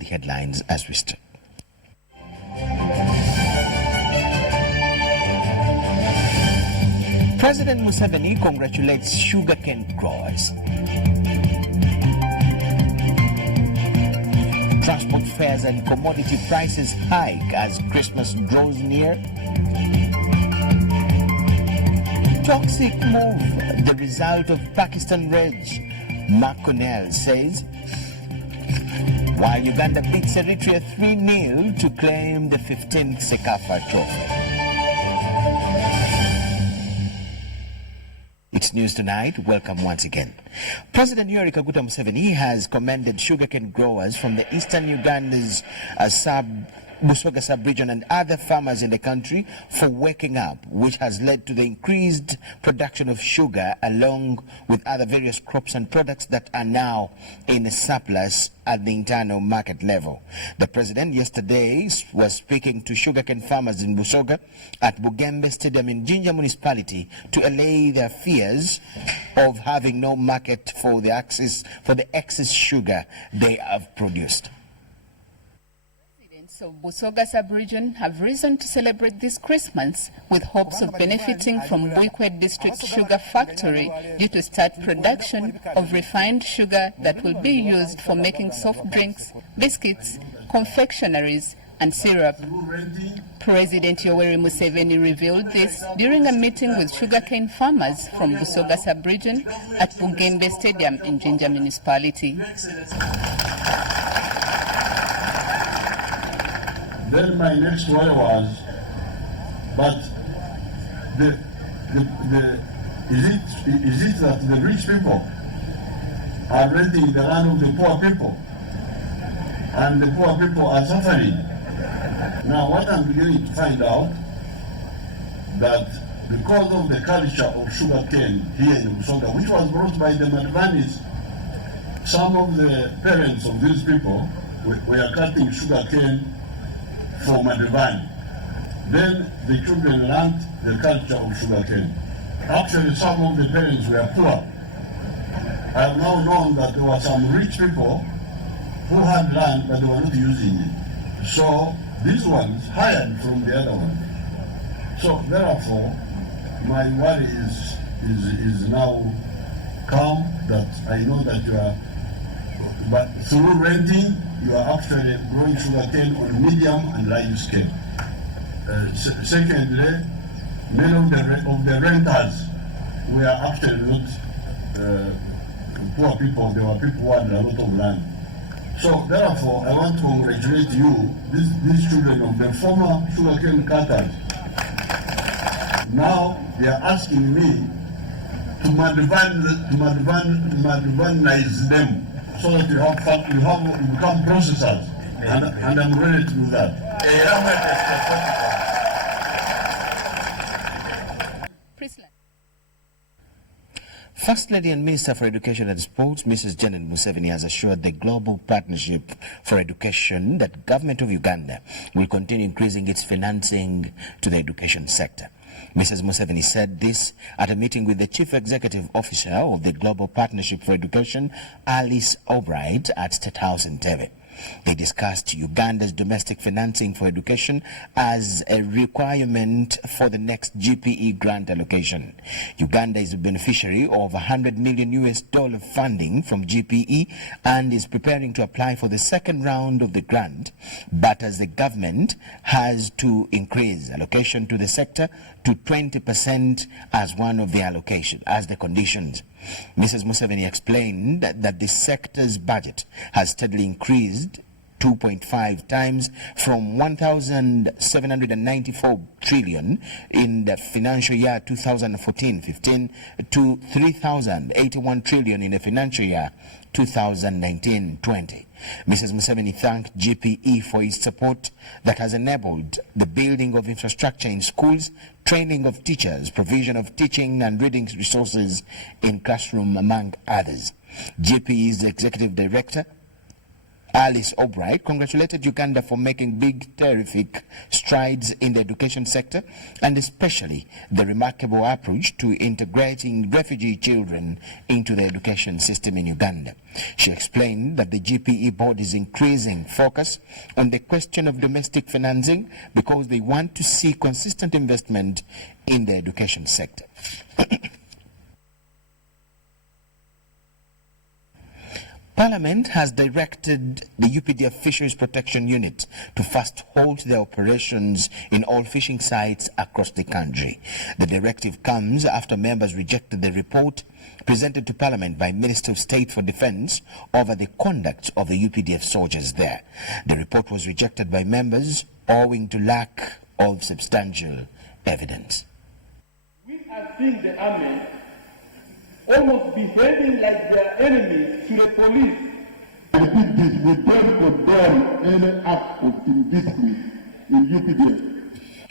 at the headlines as we start. President Museveni congratulates sugarcane growers. Transport fares and commodity prices hike as Christmas draws near. Toxic move, the result of Pakistan rage, McConnell says. While Uganda beats Eritrea 3-0 to claim the 15th Sekafa trophy. It's news tonight. Welcome once again. President Yoweri Kaguta Museveni has commended sugarcane growers from the eastern Uganda's Busoga sub-region and other farmers in the country for waking up, which has led to the increased production of sugar along with other various crops and products that are now in a surplus at the internal market level. The president yesterday was speaking to sugarcane farmers in Busoga at Bugembe Stadium in Jinja municipality to allay their fears of having no market for the excess sugar they have produced. So Busoga sub-region have reason to celebrate this Christmas with hopes of benefiting from Buikwe District Sugar Factory due to start production of refined sugar that will be used for making soft drinks, biscuits, confectionaries and syrup. President Yoweri Museveni revealed this during a meeting with sugarcane farmers from Busoga sub-region at Bugembe Stadium in Jinja municipality. Then my next worry was, but is it that the rich people are renting the land of the poor people, and the poor people are suffering? Now, what I'm beginning to find out, that because of the culture of sugarcane here in Busoga, which was brought by the Madvanis, some of the parents of these people were cutting sugarcane for Madvan. Then the children learned the culture of sugarcane. Actually, some of the parents were poor. I have now known that there were some rich people who had land but they were not using it. So these ones hired from the other one. So therefore, my worry is now calm, that I know that you are, but through renting, you are actually growing sugarcane on medium and large scale. Secondly, many of the renters were actually not poor people. They were people who had a lot of land. So therefore, I want to congratulate you, these children of the former sugarcane cutters. Now they are asking me to Madvanize them, so that you become processors, and I'm ready to do that. First Lady and Minister for Education and Sports, Mrs. Janet Museveni, has assured the Global Partnership for Education that the government of Uganda will continue increasing its financing to the education sector. Mrs. Museveni said this at a meeting with the Chief Executive Officer of the Global Partnership for Education, Alice Albright, at State House in Tebe. They discussed Uganda's domestic financing for education as a requirement for the next GPE grant allocation. Uganda is a beneficiary of $100 million funding from GPE and is preparing to apply for the second round of the grant, but as the government has to increase allocation to the sector to 20% as one of the as the conditions. Mrs. Museveni explained that the sector's budget has steadily increased 2.5 times from 1,794 trillion in the financial year 2014-15 to 3,081 trillion in the financial year 2019-20. Mrs. Museveni thanked GPE for its support that has enabled the building of infrastructure in schools, training of teachers, provision of teaching and reading resources in classroom, among others. GPE's executive director, Alice Albright congratulated Uganda for making big, terrific strides in the education sector, and especially the remarkable approach to integrating refugee children into the education system in Uganda. She explained that the GPE board is increasing focus on the question of domestic financing because they want to see consistent investment in the education sector. Parliament has directed the UPDF Fisheries Protection Unit to fast halt their operations in all fishing sites across the country. The directive comes after members rejected the report presented to Parliament by Minister of State for Defence over the conduct of the UPDF soldiers there. The report was rejected by members owing to lack of substantial evidence. We have seen the army almost behaving like their enemy to the police. I repeat this, we don't condemn any act of indiscipline in UPDF.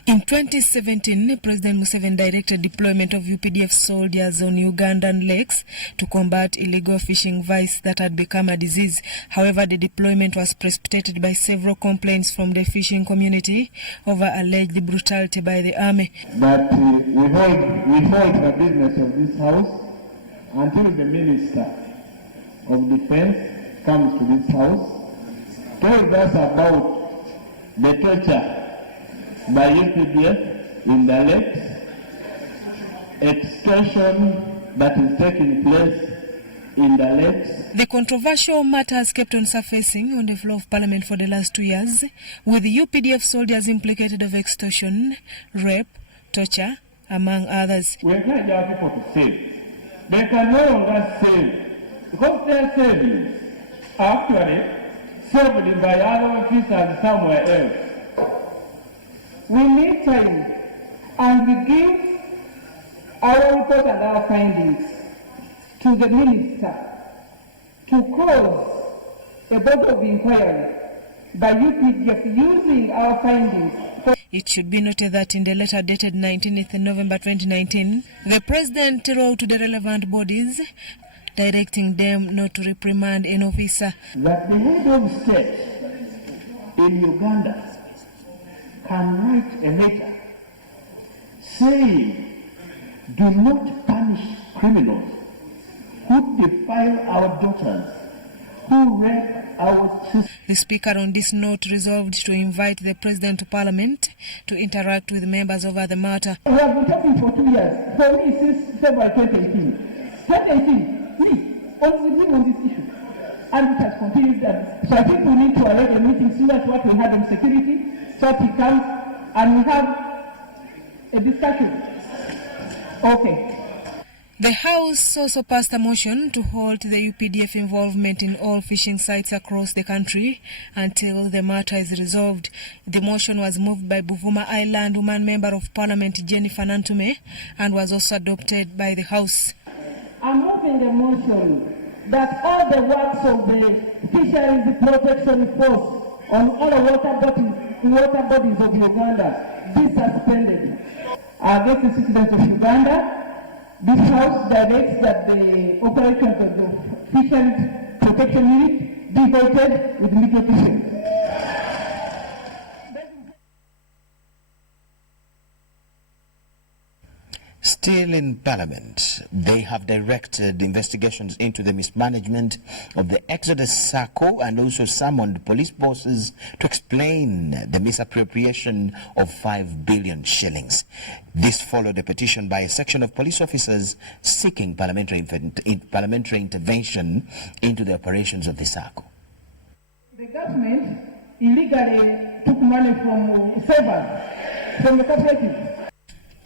In 2017, President Museveni directed deployment of UPDF soldiers on Ugandan lakes to combat illegal fishing vice that had become a disease. However, the deployment was precipitated by several complaints from the fishing community over alleged brutality by the army. But we hold the business of this house until the Minister of Defense comes to this house, tells us about the torture by UPDF in the lakes, extortion that is taking place in the lakes. The controversial matter has kept on surfacing on the floor of Parliament for the last 2 years, with UPDF soldiers implicated of extortion, rape, torture, among others. We encourage our people to save. They can no longer save because their savings are actually served by other officers somewhere else. We need time and we give our report and our findings to the Minister to cause a board of inquiry by UPDF using our findings. It should be noted that in the letter dated 19th November 2019, the President wrote to the relevant bodies directing them not to reprimand an officer. That the head of state in Uganda can write a letter saying, do not punish criminals who defile our daughters, who rape our sisters. The Speaker on this note resolved to invite the President to Parliament to interact with members over the matter. We have been talking for 2 years, for me since February 2018. 2018, please, on this issue. And it has continued that. So I think we need to arrange a meeting similar to what we had on security, so he comes and we have a discussion. Okay. The House also passed a motion to halt the UPDF involvement in all fishing sites across the country until the matter is resolved. The motion was moved by Buvuma Island Woman Member of Parliament Jennifer Nantume and was also adopted by the House. I'm moving the motion that all the works of the Fisheries Protection Force on all the water bodies of Uganda be suspended. Against the citizens of Uganda, this House directs that the operations of the Fisheries Protection Unit be voted with immediate effect. Still in Parliament, they have directed investigations into the mismanagement of the Exodus Sacco and also summoned police bosses to explain the misappropriation of 5 billion shillings. This followed a petition by a section of police officers seeking parliamentary intervention into the operations of the Sacco. The government illegally took money from savers, from the cooperatives.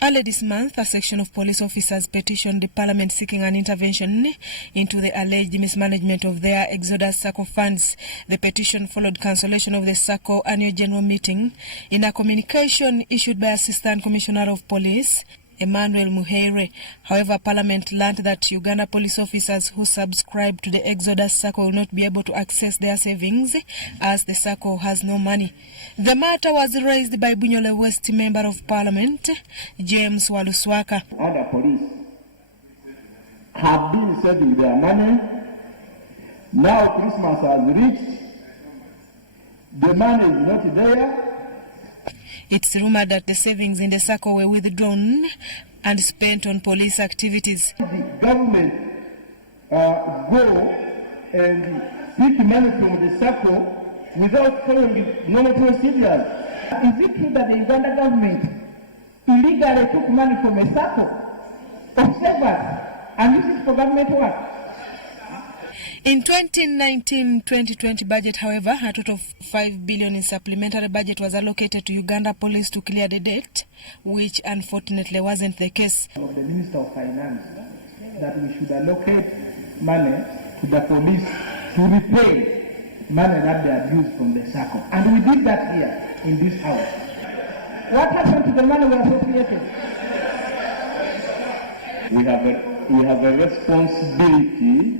Earlier this month, a section of police officers petitioned the Parliament seeking an intervention into the alleged mismanagement of their Exodus Sacco funds. The petition followed cancellation of the Sacco annual general meeting. In a communication issued by Assistant Commissioner of Police, Emmanuel Muheire. However, Parliament learned that Uganda police officers who subscribe to the Exodus Sacco will not be able to access their savings as the Sacco has no money. The matter was raised by Bunyole West Member of Parliament, James Waluswaka. Other police have been saving their money. Now Christmas has reached The money is not there. It's rumored that the savings in the SACCO were withdrawn and spent on police activities. The government go and seek money from the SACCO without following normal procedures. Is it true that the Uganda government illegally took money from a SACCO of savers and used it for government work? In 2019-2020 budget, however, a total of 5 billion in supplementary budget was allocated to Uganda Police to clear the debt, which unfortunately wasn't the case. Of the Minister of Finance, that we should allocate money to the police to repay money that they have used from the SACCO. And we did that here in this house. What happened to the money we appropriated? We have a responsibility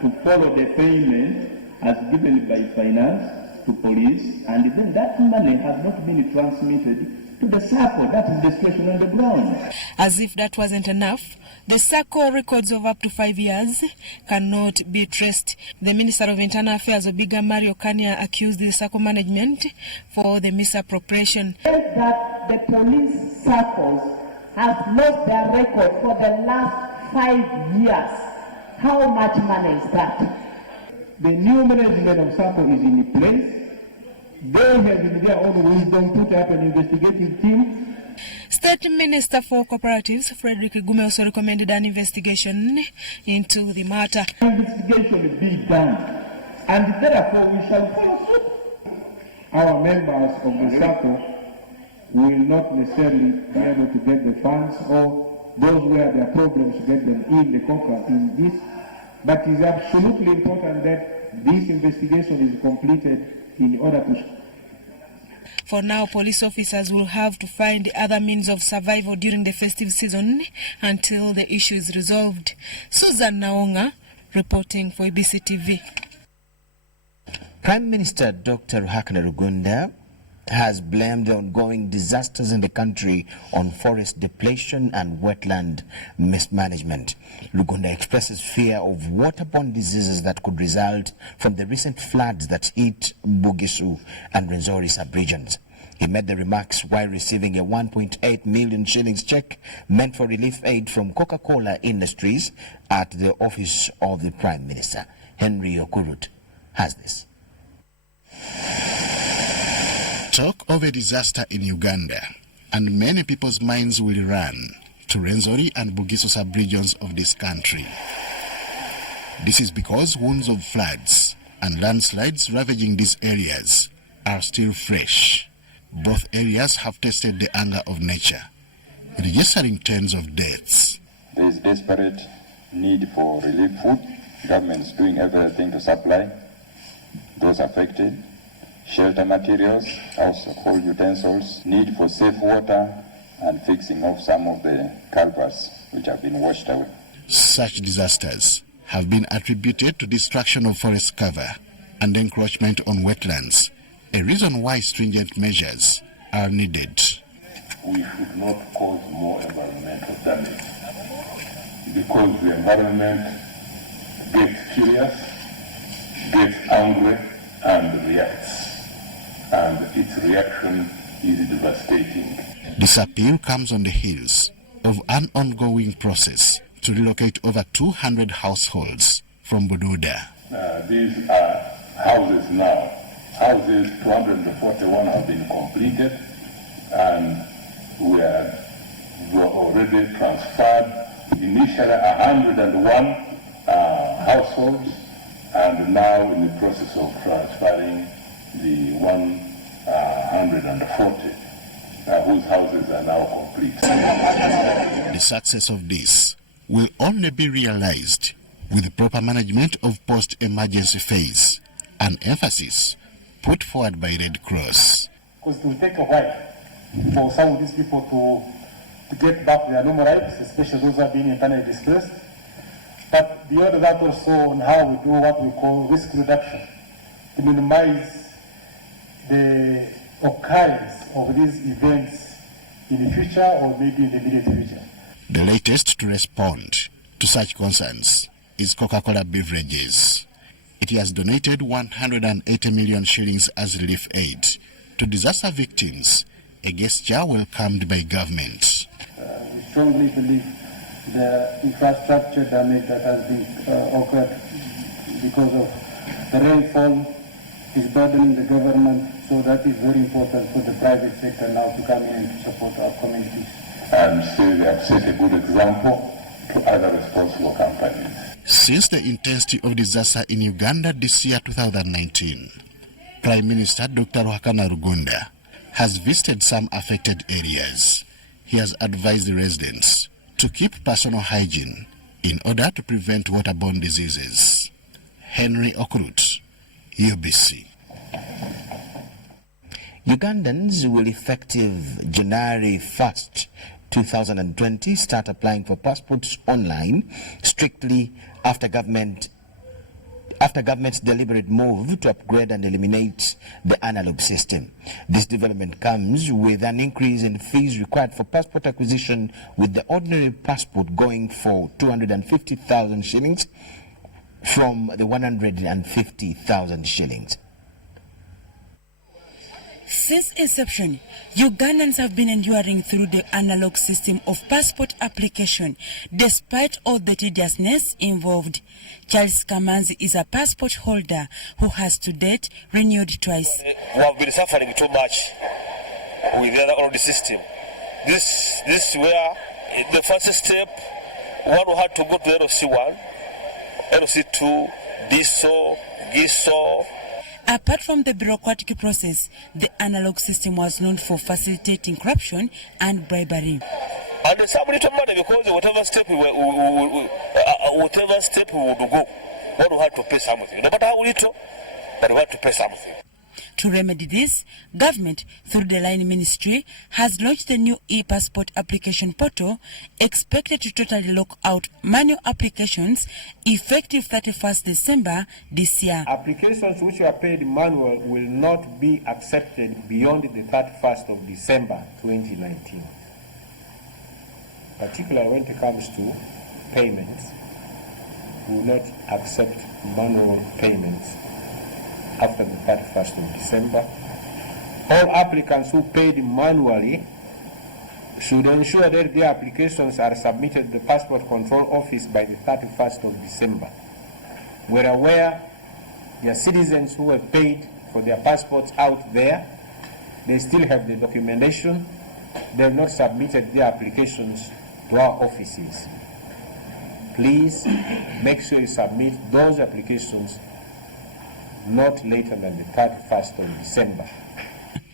to follow the payment as given by finance to police, and then that money has not been transmitted to the SACCO. That is the situation on the ground. As if that wasn't enough, the SACCO records of up to 5 years cannot be traced. The Minister of Internal Affairs, Obiga Mario Kania, accused the SACCO management for the misappropriation. That the police SACCOs have lost their record for the last 5 years. How much money is that? The new management of SACCO is in place. They have in their own wisdom put up an investigative team. State Minister for Cooperatives, Frederick Gume, also recommended an investigation into the matter. Investigation be done, and therefore we shall follow suit. Our members of the SACCO will not necessarily be able to get the funds, or those where there are problems get them in the coca in this. But it is absolutely important that this investigation is completed in order to. For now, police officers will have to find other means of survival during the festive season until the issue is resolved. Susan Naonga reporting for UBC TV. Prime Minister Dr. Ruhakana Rugunda has blamed the ongoing disasters in the country on forest depletion and wetland mismanagement. Lugunda expresses fear of waterborne diseases that could result from the recent floods that hit Bugisu and Rwenzori sub-regions. He made the remarks while receiving a 1.8 million shillings check meant for relief aid from Coca-Cola Industries at the office of the Prime Minister. Henry Okurut has this. Talk of a disaster in Uganda, and many people's minds will run to Rwenzori and Bugisu sub-regions of this country. This is because wounds of floods and landslides ravaging these areas are still fresh. Both areas have tasted the anger of nature, registering tens of deaths. There is desperate need for relief food. Government is doing everything to supply those affected. Shelter materials, household utensils, need for safe water, and fixing of some of the culverts which have been washed away. Such disasters have been attributed to destruction of forest cover and encroachment on wetlands, a reason why stringent measures are needed. We should not cause more environmental damage, because the environment gets curious, gets angry, and reacts. And its reaction is devastating. This appeal comes on the heels of an ongoing process to relocate over 200 households from Bududa. These are houses now. Houses 241 have been completed, and we were already transferred initially 101 households, and now in the process of transferring the 140 whose houses are now complete. The success of this will only be realized with proper management of post-emergency phase, an emphasis put forward by Red Cross. Because it will take a while for some of these people to get back their normal rights, especially those who are being internally displaced. But beyond that also on how we do what we call risk reduction, to minimize the occurrence of these events in the future or maybe in the immediate future. The latest to respond to such concerns is Coca-Cola Beverages. It has donated 180 million shillings as relief aid to disaster victims, a gesture welcomed by government. We strongly believe the infrastructure damage that has been occurred because of the rainfall is burdening the government, so that is very important for the private sector now to come in and to support our communities. And still they have set a good example to other responsible companies. Since the intensity of disaster in Uganda this year 2019, Prime Minister Dr. Ruhakana Rugunda has visited some affected areas. He has advised the residents to keep personal hygiene in order to prevent waterborne diseases. Henry Okurut, UBC. Ugandans will, effective January 1st, 2020, start applying for passports online strictly after government's deliberate move to upgrade and eliminate the analog system. This development comes with an increase in fees required for passport acquisition, with the ordinary passport going for 250,000 shillings from the 150,000 shillings. Since inception, Ugandans have been enduring through the analog system of passport application, despite all the tediousness involved. Charles Kamanzi is a passport holder who has to date renewed twice. We have been suffering too much with the old system. This is where the first step, one had to go to LC1, LC2, DISO, GISO. Apart from the bureaucratic process, the analog system was known for facilitating corruption and bribery. And some little money, because whatever step we would go, one will have to pay something. No matter how little, but we have to pay something. To remedy this, government, through the Line Ministry, has launched the new e-passport application portal, expected to totally lock out manual applications effective 31st December this year. Applications which are paid manual will not be accepted beyond the 31st of December 2019. Particularly when it comes to payments, we will not accept manual payments after the 31st of December. All applicants who paid manually should ensure that their applications are submitted to the Passport Control Office by the 31st of December. We're aware there are citizens who have paid for their passports out there. They still have the documentation. They have not submitted their applications to our offices. Please make sure you submit those applications not later than the 31st of December.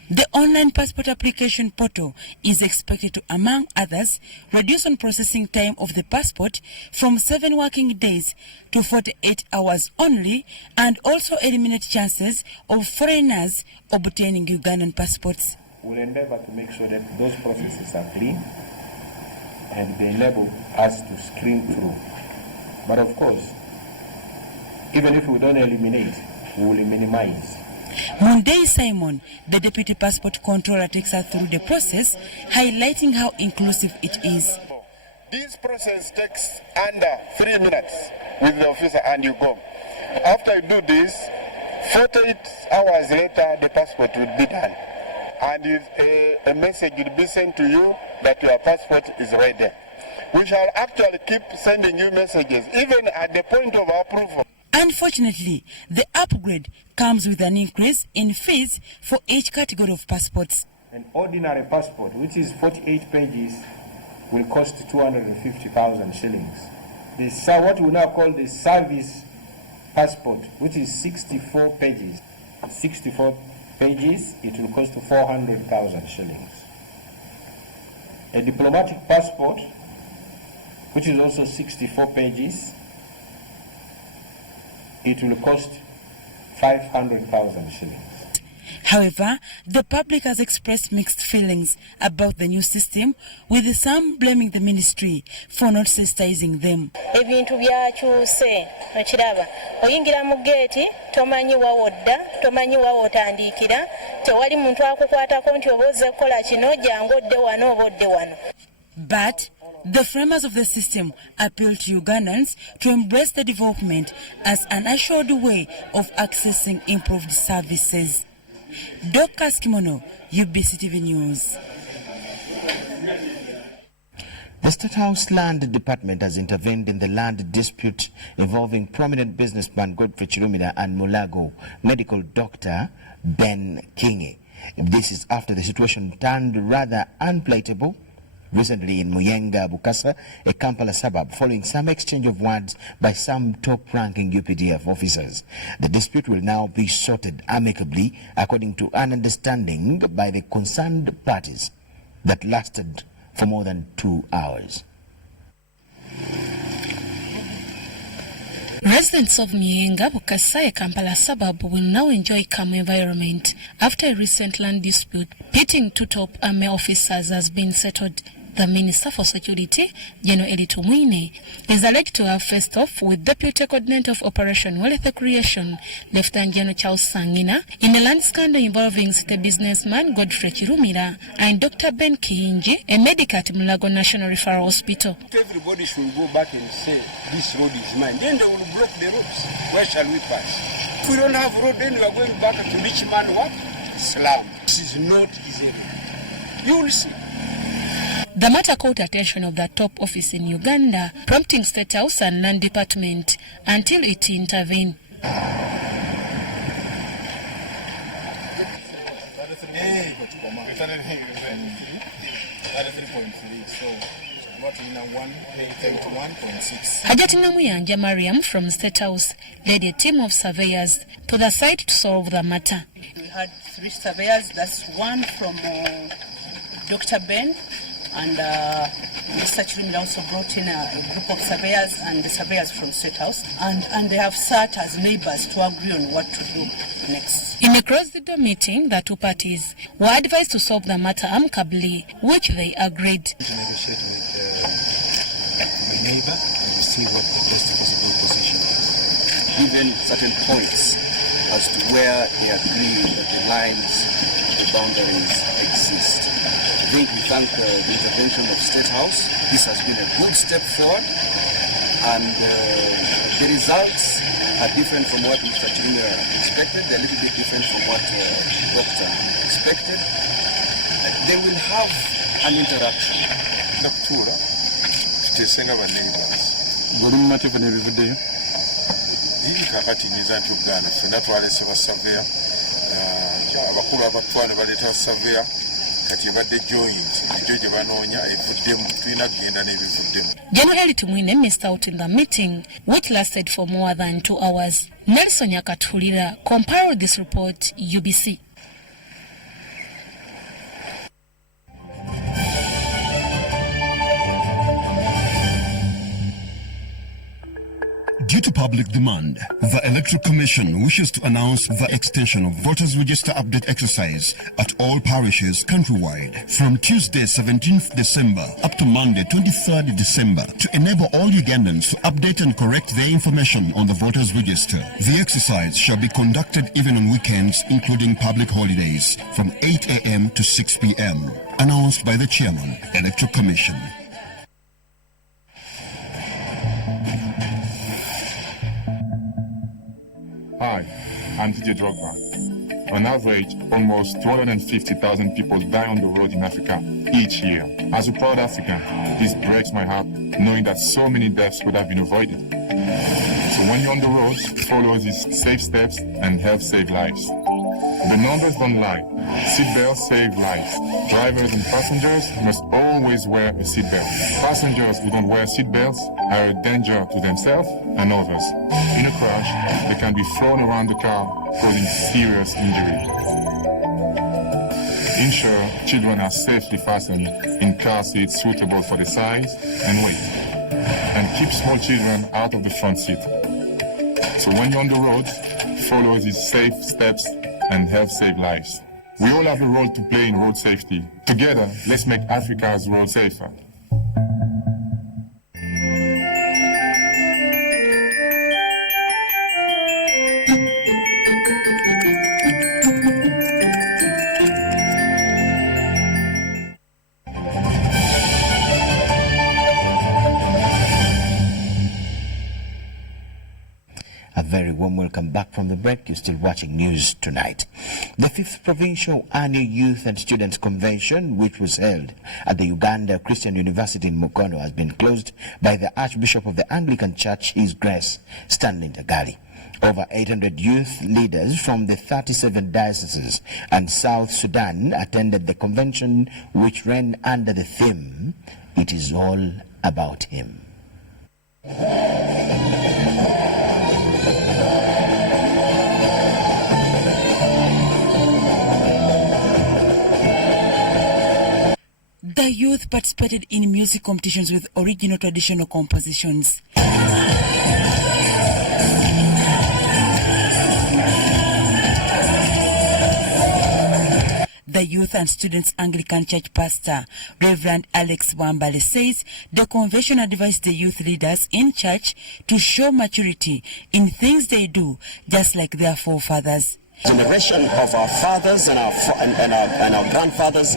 The online passport application portal is expected to, among others, reduce on processing time of the passport from 7 working days to 48 hours only, and also eliminate chances of foreigners obtaining Ugandan passports. We'll endeavor to make sure that those processes are clean and they enable us to screen through. But of course, even if we don't eliminate, we will minimize. Monday Simon, the Deputy Passport Controller, takes us through the process, highlighting how inclusive it is. This process takes under 3 minutes with the officer and you go. After you do this, 48 hours later the passport will be done. And a message will be sent to you that your passport is ready. We shall actually keep sending you messages, even at the point of approval. Unfortunately, the upgrade comes with an increase in fees for each category of passports. An ordinary passport, which is 48 pages, will cost 250,000 shillings. What we now call the service passport, which is 64 pages. 64 pages, it will cost 400,000 shillings. A diplomatic passport, which is also 64 pages, it will cost 500,000 shillings. However, the public has expressed mixed feelings about the new system, with some blaming the ministry for not sensitizing them. Ebintu byakyuse okiraba oyingira mu gate tomanyi wawodda tomanyi wawotandikira tewali muntu akukwatako nti oboze kola kino jangu odde wano obodde wano. But the framers of the system appeal to Ugandans to embrace the development as an assured way of accessing improved services. Dorcas Kimono, UBC TV News. The State House Land Department has intervened in the land dispute involving prominent businessman Godfrey Chirumira and Mulago medical doctor Ben Kingi. This is after the situation turned rather unpalatable recently in Muyenga, Bukasa, a Kampala suburb, following some exchange of words by some top-ranking UPDF officers. The dispute will now be sorted amicably according to an understanding by the concerned parties that lasted for more than 2 hours. Residents of Muyenga, Bukasa, a Kampala suburb will now enjoy calm environment after a recent land dispute pitting two top army officers has been settled. The Minister for Security, General Elito Mwine, is alleged to have faced off with Deputy Coordinator of Operation Wealth Creation, Lieutenant General Charles Sangina, in a land scandal involving state businessman Godfrey Chirumira and Dr. Ben Kihinji, a medic at Mulago National Referral Hospital. Everybody should go back and say, this road is mine. Then they will block the roads. Where shall we pass? If we don't have road, then we are going back to rich man what? Slum. This is not easy. You will see. The matter caught attention of the top office in Uganda, prompting State House and Land Department until it intervened. Hajatina Muyanja Mariam from State House led a team of surveyors to the site to solve the matter. We had 3 surveyors, that's one from Dr. Ben, and Mr. Chirumira also brought in a group of surveyors and the surveyors from State House, and they have sat as neighbors to agree on what to do next. In a closed-door meeting, the two parties were advised to solve the matter amicably, which they agreed. To negotiate with my neighbor and see what the best possible position is. Given certain points as to where they agree that the lines, the boundaries exist. I think we thank the intervention of State House. This has been a good step forward, and the results are different from what Mr. Chirumira expected. They're a little bit different from what Doctor expected. They will have an interaction. Nakutura, tutesenga ba neighbors. Golimu matefu n'ebivuddeyo. Hili kakati nyiza ntugana fena twalese ba surveyor. Abakulu abatwana baleta surveyor. General Elito Mwine missed out in the meeting, which lasted for more than 2 hours. Nelson Yakatulira compiled this report, UBC. Due to public demand, the Electoral Commission wishes to announce the extension of voters register update exercise at all parishes countrywide from Tuesday 17th December up to Monday 23rd December to enable all Ugandans to update and correct their information on the voters register. The exercise shall be conducted even on weekends, including public holidays, from 8 a.m. to 6 p.m. Announced by the Chairman, Electoral Commission. Hi, I'm TJ Drogba. On average, almost 250,000 people die on the road in Africa each year. As a proud African, this breaks my heart knowing that so many deaths could have been avoided. So when you're on the road, follow these safe steps and help save lives. The numbers don't lie. Seatbelts save lives. Drivers and passengers must always wear a seatbelt. Passengers who don't wear seatbelts are a danger to themselves and others. In a crash, they can be thrown around the car, causing serious injury. Ensure children are safely fastened in car seats suitable for the size and weight. And keep small children out of the front seat. So when you're on the road, follow these safe steps and help save lives. We all have a role to play in road safety. Together, let's make Africa's road safer. warm welcome back from the break. You're still watching News Tonight. The 5th Provincial Annual Youth and Students Convention, which was held at the Uganda Christian University in Mukono, has been closed by the Archbishop of the Anglican Church, His Grace Stanley Ntagali. Over 800 youth leaders from the 37 dioceses and South Sudan attended the convention, which ran under the theme, "It is all about him." The youth participated in music competitions with original traditional compositions. The Youth and Students Anglican Church pastor, Reverend Alex Wambale, says the convention advised the youth leaders in church to show maturity in things they do, just like their forefathers. Generation of our fathers and our grandfathers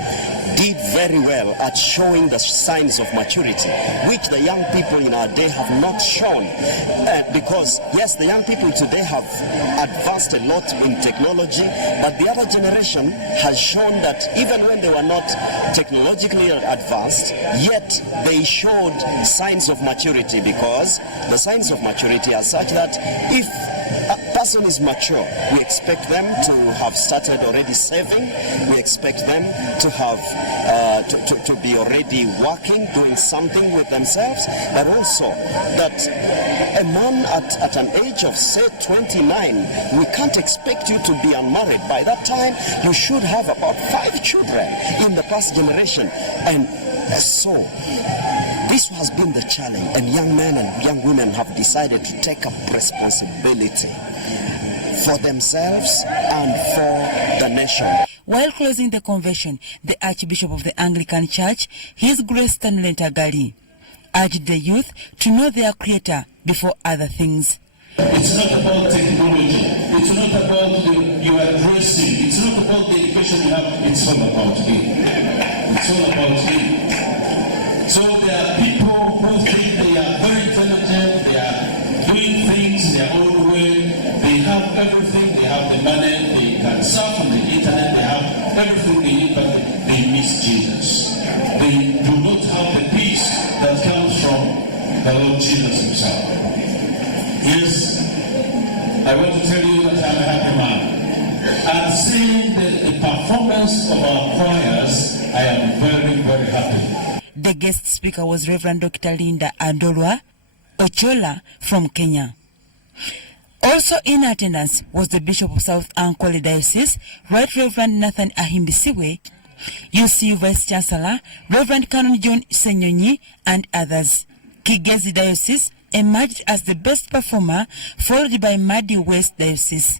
did very well at showing the signs of maturity, which the young people in our day have not shown. Because yes, the young people today have advanced a lot in technology, but the other generation has shown that even when they were not technologically advanced, yet they showed signs of maturity, because the signs of maturity are such that if a person is mature, we expect them to have started already saving. We expect them to have to be already working, doing something with themselves, but also that a man at an age of, say, 29, we can't expect you to be unmarried. By that time, you should have about 5 children in the past generation. And so this has been the challenge, and young men and young women have decided to take up responsibility for themselves and for the nation. While closing the convention, the Archbishop of the Anglican Church, His Grace Stanley Ntagali, urged the youth to know their Creator before other things. It's not about technology. It's not about your dressing. It's not about the education you have. It's all about Him. It's all about Him. So there are people who think they are very intelligent, they are doing things their own way, they have everything, they have the money, they can surf on the internet, they have everything they need, but they miss Jesus. They do not have the peace that comes from the Lord Jesus Himself. Yes, I want to tell you that I'm a happy man. And seeing the performance of our choirs, I am very, very happy. The guest speaker was Reverend Dr. Linda Adolwa Ochola from Kenya. Also in attendance was the Bishop of South Ankole Diocese, Right Reverend Nathan Ahimbisiwe, UC Vice Chancellor, Reverend Canon John Senyonyi, and others. Kigezi Diocese emerged as the best performer, followed by Madi West Diocese.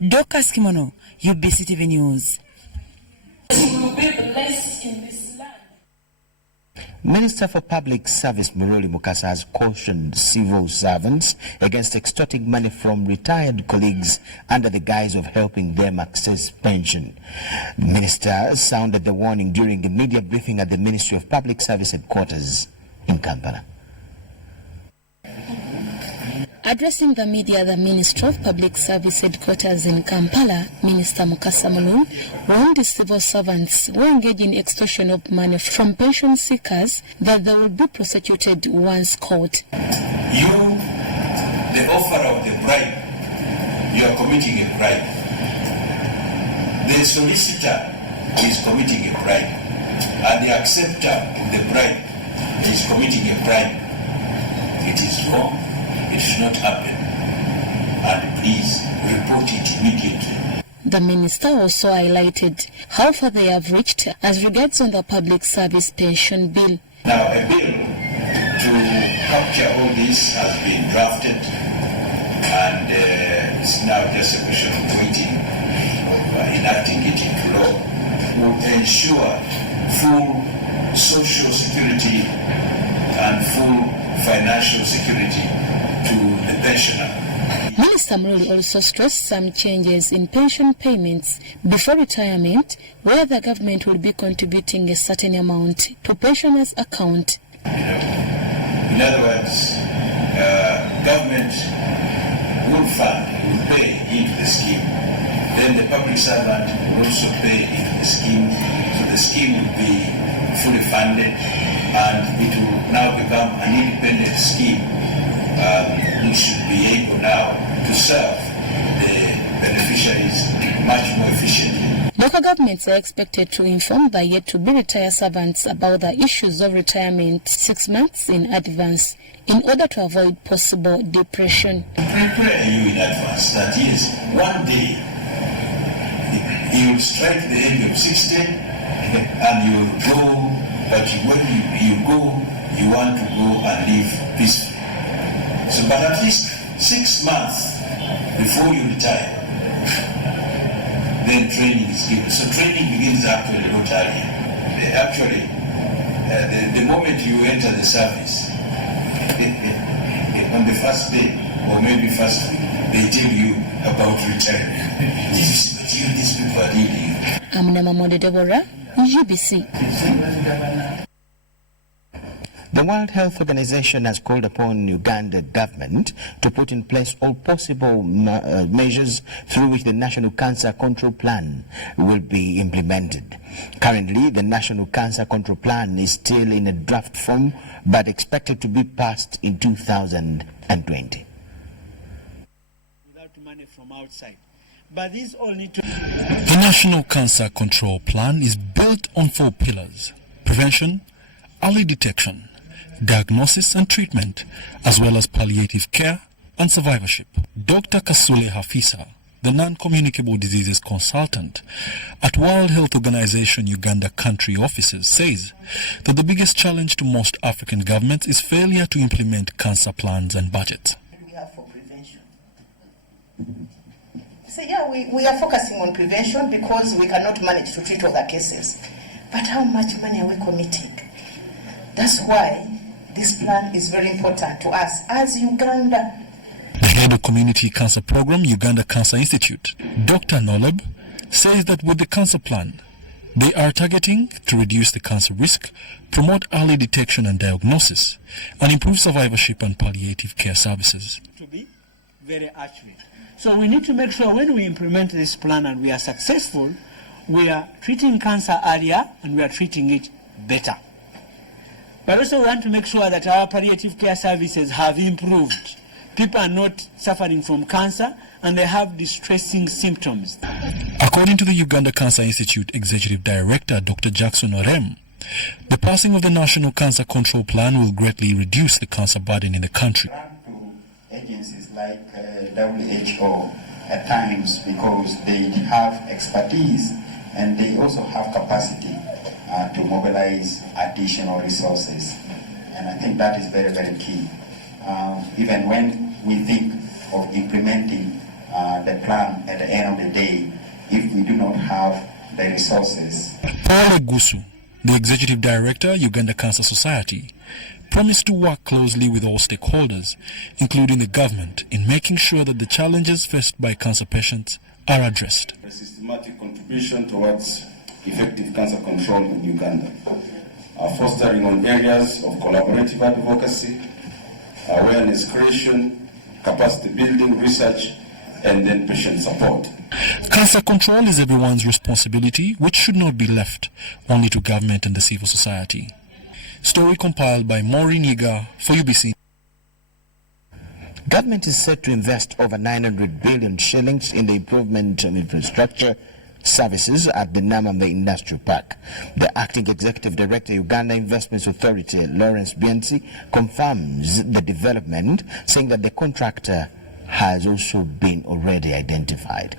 Dorcas Kimono, UBC TV News. We will be blessed in this land. Minister for Public Service Muruli Mukasa has cautioned civil servants against extorting money from retired colleagues under the guise of helping them access pension. The minister sounded the warning during a media briefing at the Ministry of Public Service headquarters in Kampala. Addressing the media at the Ministry of Public Service headquarters in Kampala, Minister Mukasa Mulum warned the civil servants who engage in extortion of money from pension seekers that they will be prosecuted once caught. You, the offer of the bribe, you are committing a bribe. The solicitor is committing a bribe, and the acceptor of the bribe is committing a bribe. It is wrong. It should not happen, and please report it immediately. The minister also highlighted how far they have reached as regards on the public service pension bill. Now, a bill to capture all this has been drafted, and it's now just a question of waiting, of enacting it into law. Will ensure full social security and full financial security to the pensioner. Minister Muruli also stressed some changes in pension payments before retirement, where the government will be contributing a certain amount to pensioners' account. In other words, government good fund will pay into the scheme. Then the public servant will also pay into the scheme. So the scheme will be fully funded and it will now become an independent scheme which should be able now to serve the beneficiaries much more efficiently. Local governments are expected to inform the yet-to-be-retired servants about the issues of retirement 6 months in advance in order to avoid possible depression. Prepare you in advance. That is, one day you will strike the age of 60 and you will go, but when you go, you want to go and live peacefully. So, but at least 6 months before you retire, then training is given. So training begins actually not earlier. Actually, the moment you enter the service, on the first day, or maybe first week, they tell you about retirement. This is material these people are needing. I'm Namamode Deborah, UBC. The World Health Organization has called upon Uganda government to put in place all possible measures through which the National Cancer Control Plan will be implemented. Currently, the National Cancer Control Plan is still in a draft form, but expected to be passed in 2020. Without money from outside. But these all need to... The National Cancer Control Plan is built on 4 pillars: prevention, early detection, diagnosis and treatment, as well as palliative care and survivorship. Dr. Kasule Hafisa, the non-communicable diseases consultant at World Health Organization Uganda country offices, says that the biggest challenge to most African governments is failure to implement cancer plans and budgets. We have for prevention. So yeah, we are focusing on prevention because we cannot manage to treat all the cases. But how much money are we committing? That's why this plan is very important to us as Uganda. The head of Community Cancer Program, Uganda Cancer Institute, Dr. Noleb, says that with the cancer plan, they are targeting to reduce the cancer risk, promote early detection and diagnosis, and improve survivorship and palliative care services. To be very accurate. So we need to make sure when we implement this plan and we are successful, we are treating cancer earlier and we are treating it better. But also we want to make sure that our palliative care services have improved. People are not suffering from cancer and they have distressing symptoms. According to the Uganda Cancer Institute Executive Director, Dr. Jackson Orem, the passing of the National Cancer Control Plan will greatly reduce the cancer burden in the country. Agencies like WHO at times because they have expertise and they also have capacity to mobilize additional resources. And I think that is very, very key. Even when we think of implementing the plan at the end of the day, if we do not have the resources. Paul Egusu, the Executive Director, Uganda Cancer Society, promised to work closely with all stakeholders, including the government, in making sure that the challenges faced by cancer patients are addressed. A systematic contribution towards effective cancer control in Uganda, fostering on areas of collaborative advocacy, awareness creation, capacity building, research, and then patient support. Cancer control is everyone's responsibility, which should not be left only to government and the civil society. Story compiled by Maureen Yiga for UBC. Government is set to invest over 900 billion shillings in the improvement of infrastructure services at the Namambe Industrial Park. The Acting Executive Director, Uganda Investments Authority, Lawrence Biensi, confirms the development, saying that the contractor has also been already identified.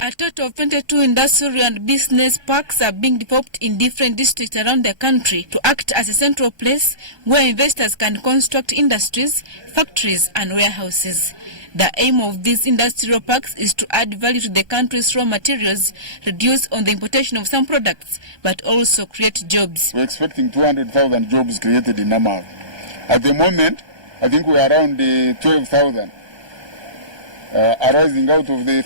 A total of 22 industrial and business parks are being developed in different districts around the country to act as a central place where investors can construct industries, factories and warehouses. The aim of these industrial parks is to add value to the country's raw materials, reduce on the importation of some products, but also create jobs. We're expecting 200,000 jobs created in Namar. At the moment, I think we are around 12,000. Arising out of the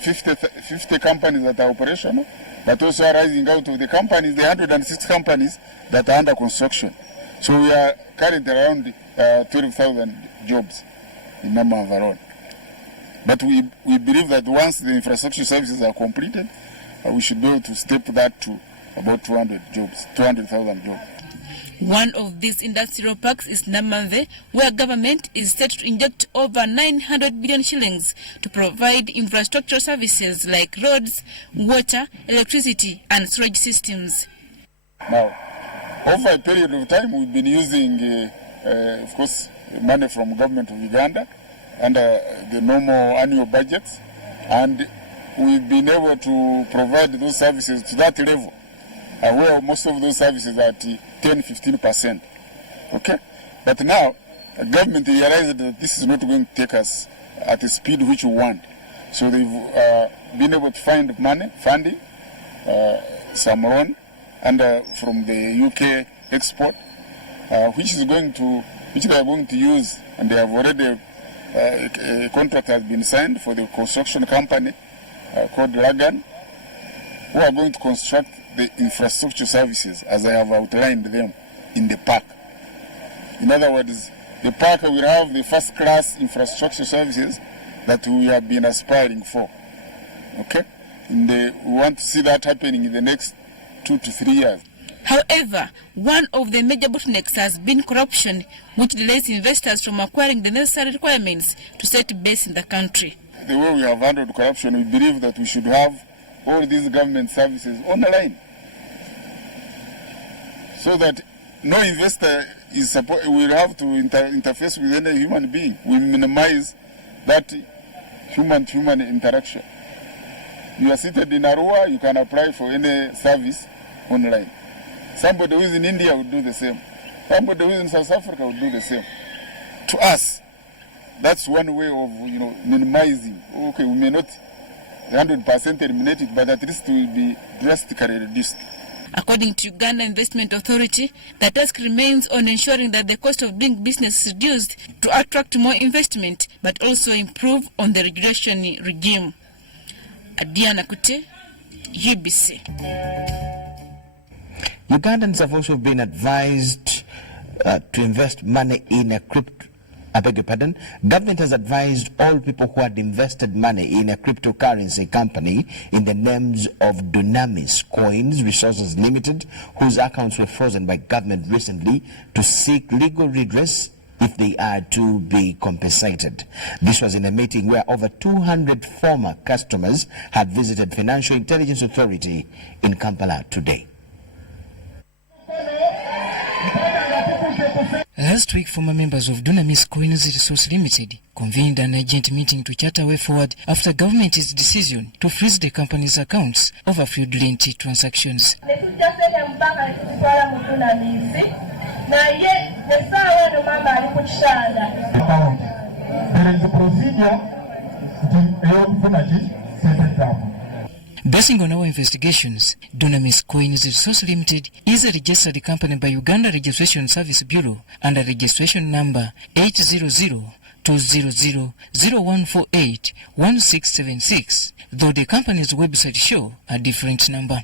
50 companies that are operational, but also arising out of the companies, the 106 companies that are under construction. So we are currently around 12,000 jobs in Namar alone. But we believe that once the infrastructure services are completed, we should be able to step that to about 200,000 jobs. One of these industrial parks is Namave, where government is set to inject over 900 billion shillings to provide infrastructure services like roads, water, electricity, and storage systems. Now, over a period of time, we've been using, of course, money from government of Uganda under the normal annual budgets, and we've been able to provide those services to that level, where most of those services are at 10-15%. Okay? But now, the government realized that this is not going to take us at the speed which we want. So they've been able to find funding, some loan, and from the UK export, which they are going to use, and they have already, a contract has been signed for the construction company called Lagan, who are going to construct the infrastructure services as I have outlined them in the park. In other words, the park will have the first-class infrastructure services that we have been aspiring for. Okay? We want to see that happening in the next 2 to 3 years. However, one of the major bottlenecks has been corruption, which delays investors from acquiring the necessary requirements to set base in the country. The way we have handled corruption, we believe that we should have all these government services on the line, so that no investor will have to interface with any human being. We minimize that human-to-human interaction. You are seated in Arua, you can apply for any service online. Somebody who is in India will do the same. Somebody who is in South Africa will do the same. To us, that's one way of minimizing. Okay, we may not 100% eliminate it, but at least it will be drastically reduced. According to Uganda Investment Authority, the task remains on ensuring that the cost of doing business is reduced to attract more investment, but also improve on the regulation regime. Adiana Kute, UBC. Ugandans have also been advised to invest money in a crypto. I beg your pardon. Government has advised all people who had invested money in a cryptocurrency company in the names of Dunamis Coins Resources Limited, whose accounts were frozen by government recently, to seek legal redress if they are to be compensated. This was in a meeting where over 200 former customers had visited Financial Intelligence Authority in Kampala today. Last week, former members of Dunamis Coins Resource Limited convened an urgent meeting to chart a way forward after government's decision to freeze the company's accounts over fraudulent transactions. Basing on our investigations, Dunamis Coins Resource Limited is a registered company by Uganda Registration Service Bureau under registration number 800-200-0148-1676, though the company's website shows a different number.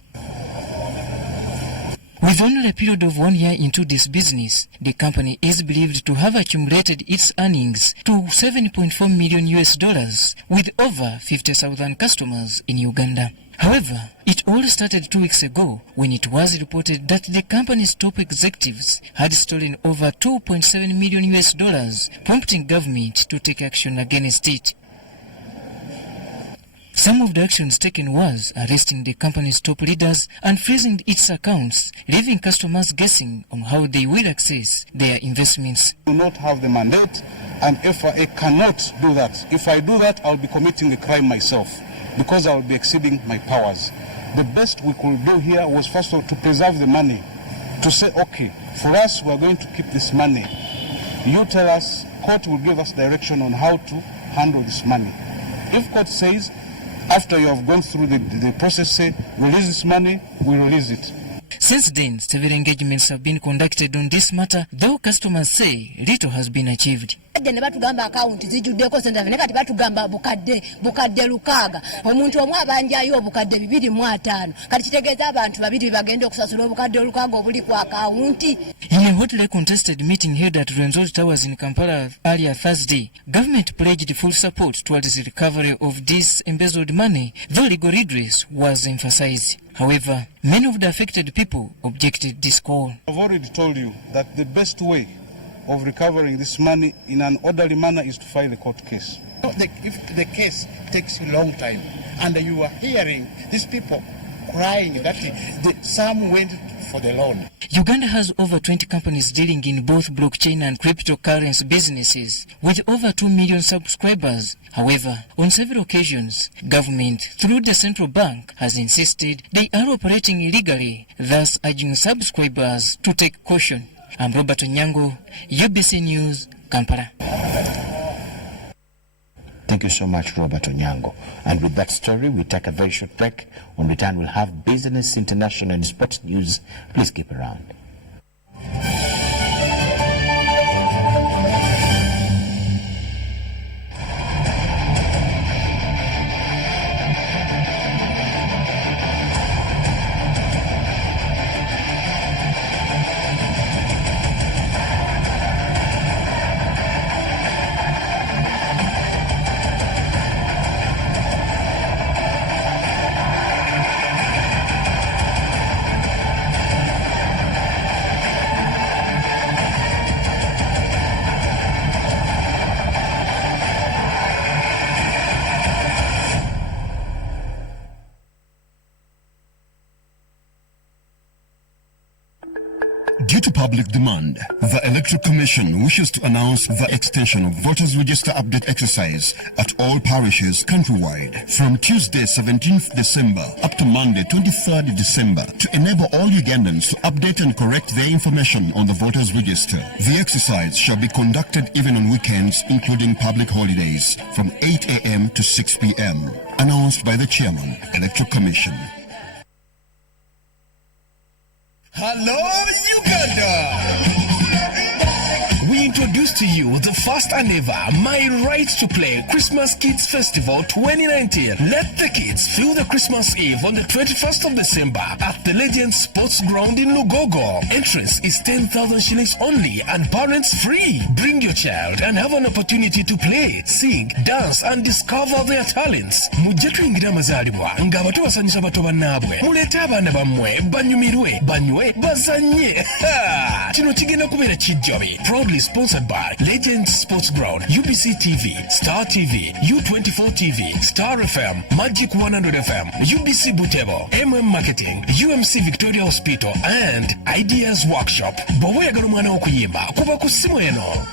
With only a period of 1 year into this business, the company is believed to have accumulated its earnings to $7.4 million with over 50,000 customers in Uganda. However, it all started 2 weeks ago when it was reported that the company's top executives had stolen over $2.7 million prompting government to take action against it. Some of the actions taken was arresting the company's top leaders and freezing its accounts, leaving customers guessing on how they will access their investments. I do not have the mandate, and if I cannot do that, if I do that, I'll be committing a crime myself, because I'll be exceeding my powers. The best we could do here was first of all to preserve the money, to say, okay, for us, we're going to keep this money. You tell us, court will give us direction on how to handle this money. If court says, after you have gone through the process, say, release this money, we release it. Since then, several engagements have been conducted on this matter, though customers say little has been achieved. ne batugamba account zijuddeko sente ne kati batugamba bukadde lukaaga omuntu omwe abanjayo obukadde 2.5 kati kitegeeza abantu babiri bagenda okusasula obukadde lukaaga obuli ku account. In a hotly contested meeting held at Rwenzori Towers in Kampala earlier Thursday, government pledged full support towards the recovery of this embezzled money, though legal redress was emphasized. However, many of the affected people objected this call. I've already told you that the best way of recovering this money in an orderly manner is to file a court case. If the case takes a long time and you are hearing these people crying that some went for the loan. Uganda has over 20 companies dealing in both blockchain and cryptocurrency businesses with over 2 million subscribers. However, on several occasions, government through the central bank has insisted they are operating illegally, thus urging subscribers to take caution. I'm Robert Onyango, UBC News, Kampala. Thank you so much, Robert Onyango. And with that story, we take a very short break. When we return, we'll have business, international, and sports news. Please keep around. Due to public demand, the Electoral Commission wishes to announce the extension of voters register update exercise at all parishes countrywide from Tuesday 17th December up to Monday 23rd December to enable all Ugandans to update and correct their information on the voters register. The exercise shall be conducted even on weekends, including public holidays, from 8 a.m. to 6 p.m. Announced by the Chairman, Electoral Commission. Hello, Uganda! We introduce to you the first and ever My Right to Play Christmas Kids Festival 2019. Let the kids feel the Christmas Eve on the 21st of December at the Legend Sports Ground in Lugogo. Entrance is 10,000 shillings only and parents free. Bring your child and have an opportunity to play, sing, dance and discover their talents. Mujje tuyingira amazaalibwa nga abato basanyusa bato bannaabwe. Muleete abaana bammwe banyumirwe, banywe, bazanye. Kino kigenda kubeera kijjabi. Proudly sponsored by Legend Sports Ground, UBC TV, Star TV, U24 TV, Star FM, Magic 100 FM, UBC Butebo, Marketing, UMC Victoria Hospital, and Ideas Workshop. Bw'oba oyagala omwana okuyimba kuba ku ssimu eno.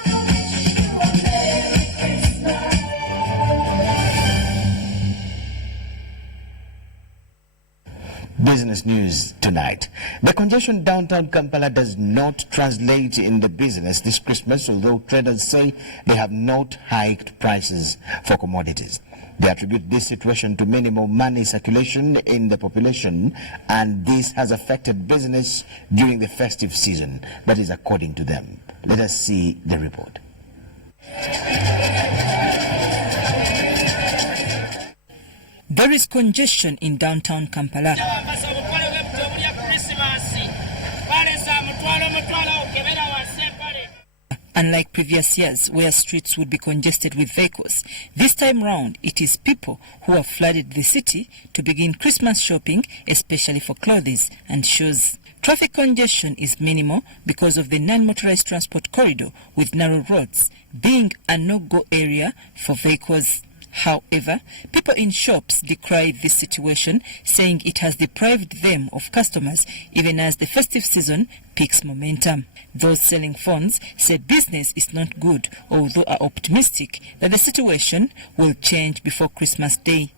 Business news tonight. The congestion downtown Kampala does not translate in the business this Christmas, although traders say they have not hiked prices for commodities. They attribute this situation to minimal money circulation in the population, and this has affected business during the festive season. That is according to them. Let us see the report. There is congestion in downtown Kampala. Unlike previous years where streets would be congested with vehicles, this time round it is people who have flooded the city to begin Christmas shopping, especially for clothes and shoes. Traffic congestion is minimal because of the non-motorized transport corridor with narrow roads being a no-go area for vehicles. However, people in shops decry this situation, saying it has deprived them of customers even as the festive season picks momentum. Those selling phones say business is not good, although are optimistic that the situation will change before Christmas Day.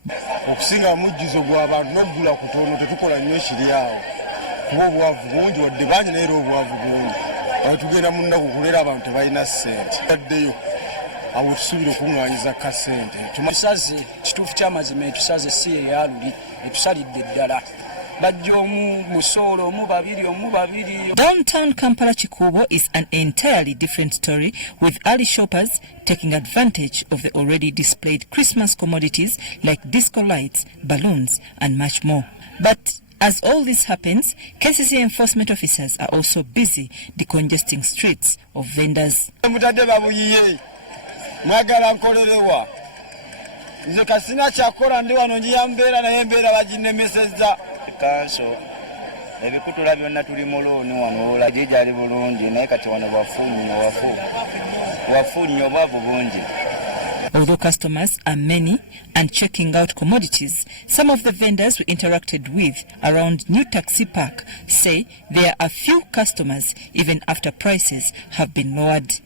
Okusinga mujjuzo gw'abantu n'oggula kutono tetukola nnyo ekiri awo kuba obwavu bungi wadde bangi naye era obwavu bungi awo tugenda mu nnaku kulera abantu tebalina ssente addeyo awo tusuubira okuŋŋaanyiza kasente tusaze kituufu ky'amazima etusaze si eyaluli etusalidde ddala Downtown Kampala Chikubo is an entirely different story, with early shoppers taking advantage of the already displayed Christmas commodities like disco lights, balloons and much more. But as all this happens, KCC enforcement officers are also busy decongesting streets of vendors. ebikutula byonna tuli mu looni wano olagija ali bulungi naye kati wano wafunye obwavu bungi. Although customers are many and checking out commodities, some of the vendors we interacted with around New Taxi Park say there are few customers even after prices have been lowered.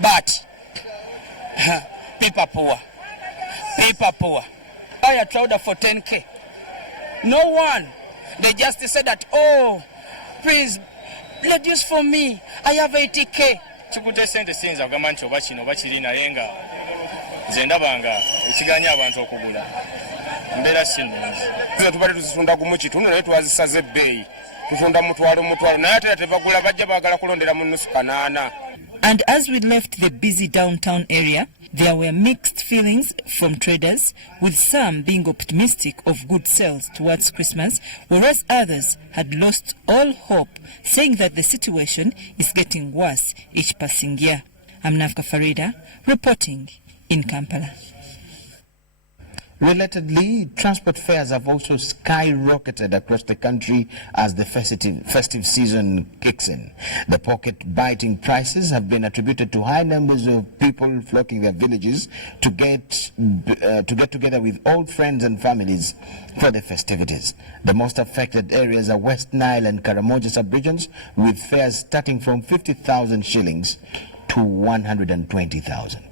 But people poor. Buy a trouser for 10k. No one. They just said that, oh, please, reduce for me. I have 80k. Chikute sente sinza kugamba nti oba kino oba kiri naye nga nze ndabanga ekiganya abantu okugula mbeera si nnungi. Tubadde tuzitunda ku mukitundu naye twazisaze ebbeeyi tutunda mutwalo naye ate tebagula bajja baagala kulondera mu nnusu kanaana. And as we left the busy downtown area, there were mixed feelings from traders, with some being optimistic of good sales towards Christmas, whereas others had lost all hope, saying that the situation is getting worse each passing year. I'm Nafka Farida, reporting in Kampala. Relatedly, transport fares have also skyrocketed across the country as the festive season kicks in. The pocket-biting prices have been attributed to high numbers of people flocking their villages to get together with old friends and families for the festivities. The most affected areas are West Nile and Karamoja sub-regions, with fares starting from 50,000 shillings to 120,000.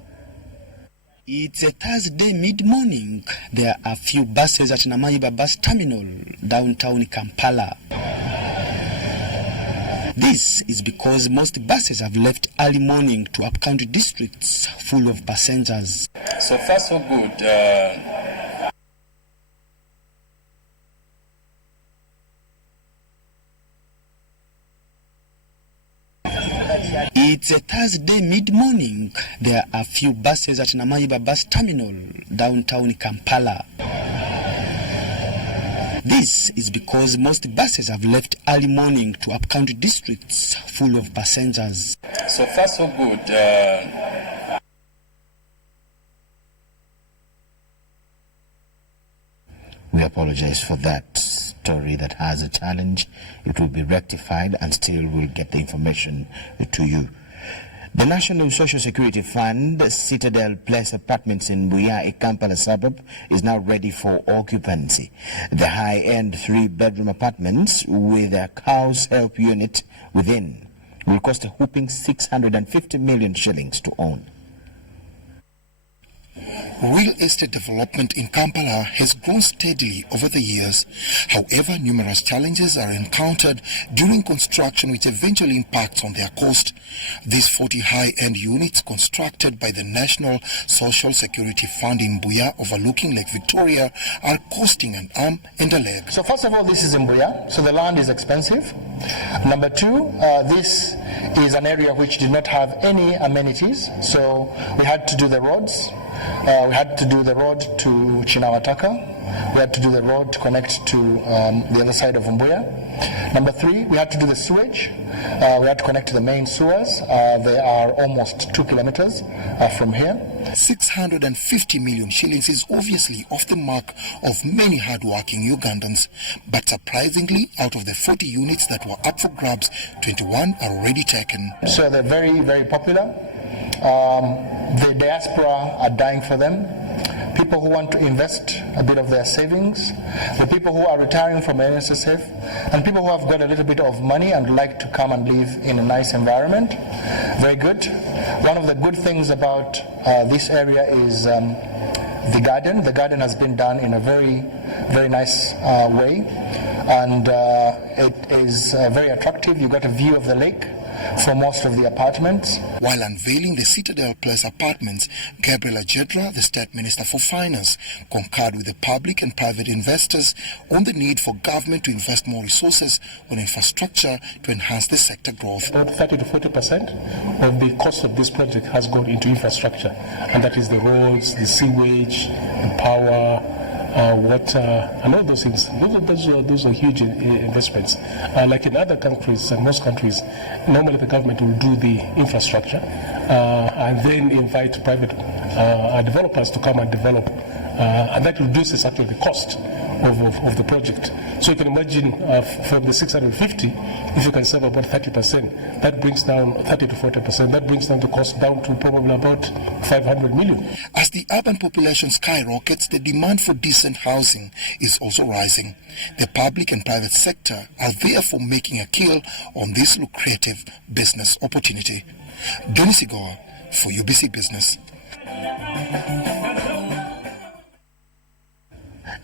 It's a Thursday mid-morning. There are few buses at Namaiba bus terminal, downtown Kampala. This is because most buses have left early morning to up-country districts full of passengers. So far so good. It's a Thursday mid-morning. There are few buses at Namaiba bus terminal, downtown Kampala. This is because most buses have left early morning to up-country districts full of passengers. So far so good. We apologize for that story that has a challenge. It will be rectified and still we'll get the information to you. The National Social Security Fund, Citadel Place Apartments in Buya, a Kampala suburb, is now ready for occupancy. The high-end 3-bedroom apartments with a house help unit within will cost a whopping 650 million shillings to own. Real estate development in Kampala has grown steadily over the years. However, numerous challenges are encountered during construction, which eventually impacts on their cost. These 40 high-end units constructed by the National Social Security Fund in Buya overlooking Lake Victoria are costing an arm and a leg. So first of all, this is in Buya, so the land is expensive. Number two, this is an area which did not have any amenities, so we had to do the roads. We had to do the road to Chinawataka. We had to do the road to connect to the other side of Umbuya. Number three, we had to do the sewage. We had to connect to the main sewers. They are almost 2 kilometers from here. 650 million shillings is obviously off the mark of many hard-working Ugandans. But surprisingly, out of the 40 units that were up for grabs, 21 are already taken. So they're very, very popular. The diaspora are dying for them. People who want to invest a bit of their savings, the people who are retiring from NSSF, and people who have got a little bit of money and like to come and live in a nice environment. Very good. One of the good things about this area is the garden. The garden has been done in a very, very nice way, and it is very attractive. You've got a view of the lake. for most of the apartments. While unveiling the Citadel Place apartments, Gabriela Jedra, the State Minister for Finance, concurred with the public and private investors on the need for government to invest more resources on infrastructure to enhance the sector growth. About 30 to 40% of the cost of this project has gone into infrastructure, and that is the roads, the sewage, the power, water, and all those things. Those are huge investments. Like in other countries, and most countries, normally the government will do the infrastructure and then invite private developers to come and develop, and that reduces actually the cost of the project. So you can imagine from the 650, if you can save about 30%, that brings down 30 to 40%, that brings down the cost down to probably about 500 million. As the urban population skyrockets, the demand for decent housing is also rising. The public and private sector are therefore making a kill on this lucrative business opportunity. Dennis Igoa for UBC Business.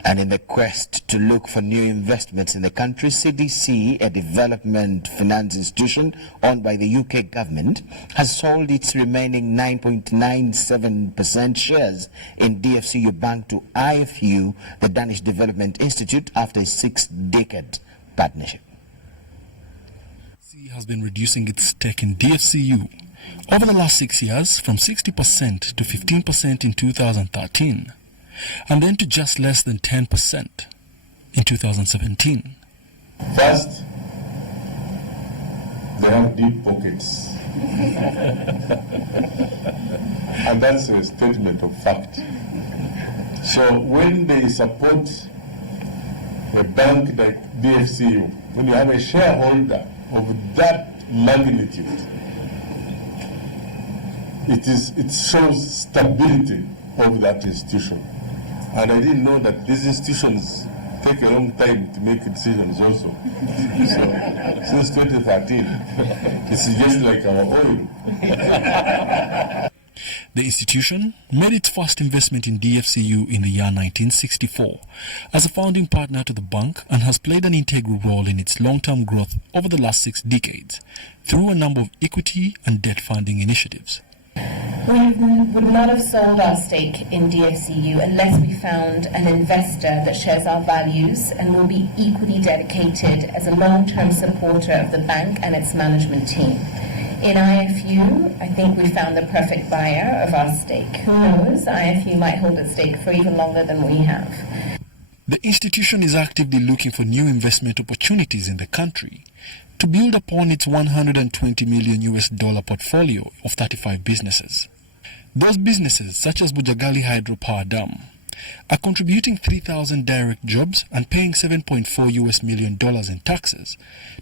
And in the quest to look for new investments in the country, CDC, a development finance institution owned by the UK government, has sold its remaining 9.97% shares in DFCU Bank to IFU, the Danish Development Institute, after a 6-decade partnership. CDC has been reducing its stake in DFCU over the last 6 years from 60% to 15% in 2013. And then to just less than 10% in 2017. First, they have deep pockets. And that's a statement of fact. So when they support a bank like DFCU, when you have a shareholder of that magnitude, it shows stability of that institution. And I didn't know that these institutions take a long time to make decisions also. So, since 2013, it's just like our oil. The institution made its first investment in DFCU in the year 1964 as a founding partner to the bank, and has played an integral role in its long-term growth over the last 6 decades through a number of equity and debt funding initiatives. We would not have sold our stake in DFCU unless we found an investor that shares our values and will be equally dedicated as a long-term supporter of the bank and its management team. In IFU, I think we found the perfect buyer of our stake. Who knows, IFU might hold its stake for even longer than we have. The institution is actively looking for new investment opportunities in the country to build upon its $120 million portfolio of 35 businesses. Those businesses, such as Bujagali Hydropower Dam, are contributing 3,000 direct jobs and paying $7.4 million in taxes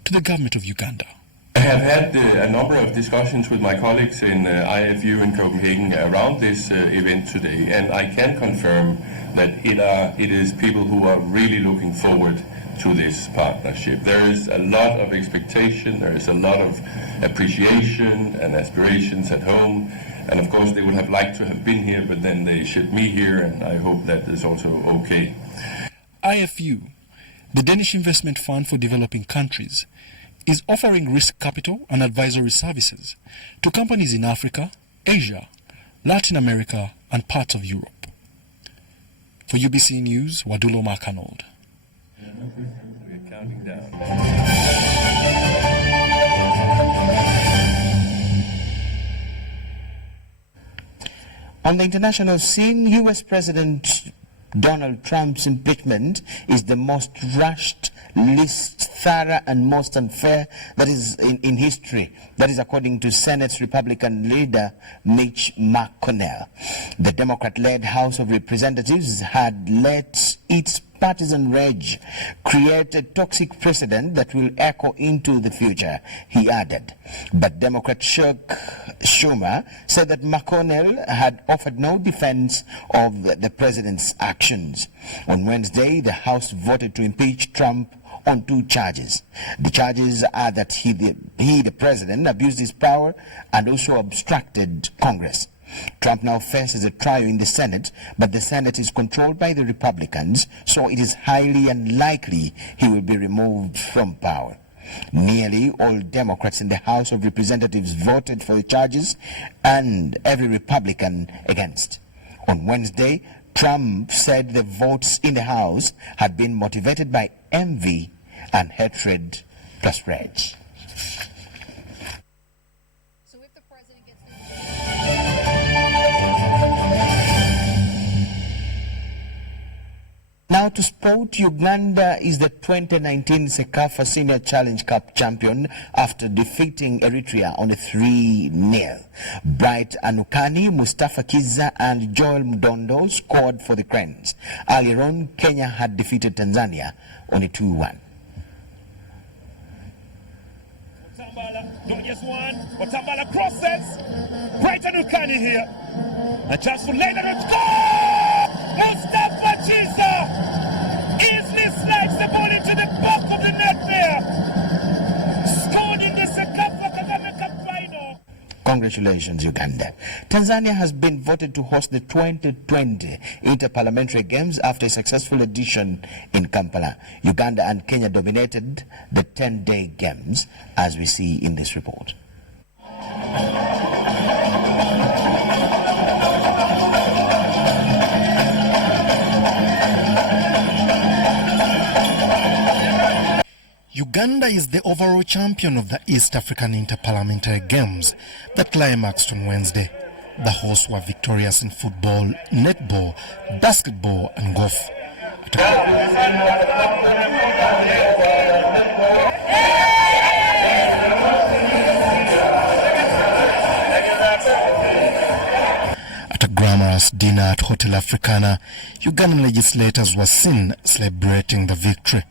to the government of Uganda. I have had a number of discussions with my colleagues in IFU in Copenhagen around this event today, and I can confirm that it is people who are really looking forward to this partnership. There is a lot of expectation, there is a lot of appreciation and aspirations at home, and of course they would have liked to have been here, but then they shipped me here, and I hope that is also okay. IFU, the Danish Investment Fund for Developing Countries, is offering risk capital and advisory services to companies in Africa, Asia, Latin America, and parts of Europe. For UBC News, Wadulo Makanold. We're counting down. On the international scene, U.S. President Donald Trump's impeachment is the most rushed, least thorough and most unfair that is in history. That is according to Senate's Republican leader Mitch McConnell. The Democrat-led House of Representatives had let its partisan rage create a toxic precedent that will echo into the future, he added. But Democrat Chuck Schumer said that McConnell had offered no defense of the president's actions. On Wednesday, the House voted to impeach Trump on 2 charges. The charges are that he, the president, abused his power and also obstructed Congress. Trump now faces a trial in the Senate, but the Senate is controlled by the Republicans, so it is highly unlikely he will be removed from power. Nearly all Democrats in the House of Representatives voted for the charges and every Republican against. On Wednesday, Trump said the votes in the House had been motivated by envy and hatred plus rage. Now to sport, Uganda is the 2019 CECAFA Senior Challenge Cup champion after defeating Eritrea on a 3-0. Bright Anukani, Mustafa Kiza and Joel Mdondo scored for the Cranes. Earlier on, Kenya had defeated Tanzania on a 2-1. Dodgers one, Watambala crosses. Bright Anukani here. A chance for Leila to score! Mustafa Kiza easily slides the ball into the back of the net there. Scored in the CECAFA Kagame Cup final. Congratulations, Uganda. Tanzania has been voted to host the 2020 Interparliamentary Games after a successful edition in Kampala. Uganda and Kenya dominated the 10-day games, as we see in this report. Uganda is the overall champion of the East African Interparliamentary Games that climaxed on Wednesday. The hosts were victorious in football, netball, basketball and golf. At a glamorous dinner at Hotel Africana, Ugandan legislators were seen celebrating the victory.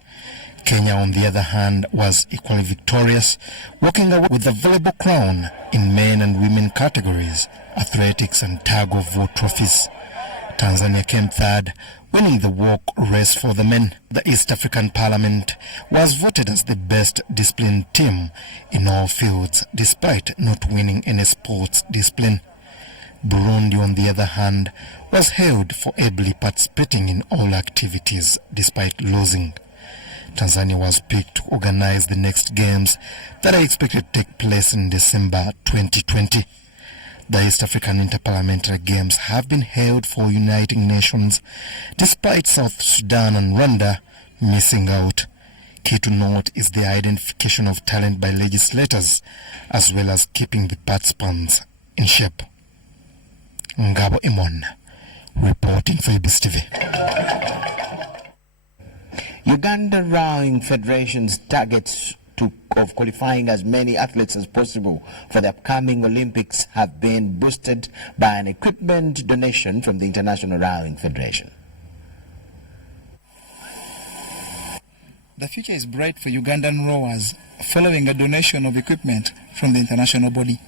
Kenya, on the other hand, was equally victorious, walking away with the valuable crown in men and women categories, athletics and tug-of-war trophies. Tanzania came third, winning the walk race for the men. The East African Parliament was voted as the best disciplined team in all fields, despite not winning any sports discipline. Burundi, on the other hand, was hailed for ably participating in all activities, despite losing. Tanzania was picked to organize the next games that are expected to take place in December 2020. The East African Interparliamentary Games have been held for Uniting Nations, despite South Sudan and Rwanda missing out. Key to note is the identification of talent by legislators, as well as keeping the participants in shape. Ngabo Imon, reporting for UBC TV. Uganda Rowing Federation's targets of qualifying as many athletes as possible for the upcoming Olympics have been boosted by an equipment donation from the International Rowing Federation. The future is bright for Ugandan rowers following a donation of equipment from the international body.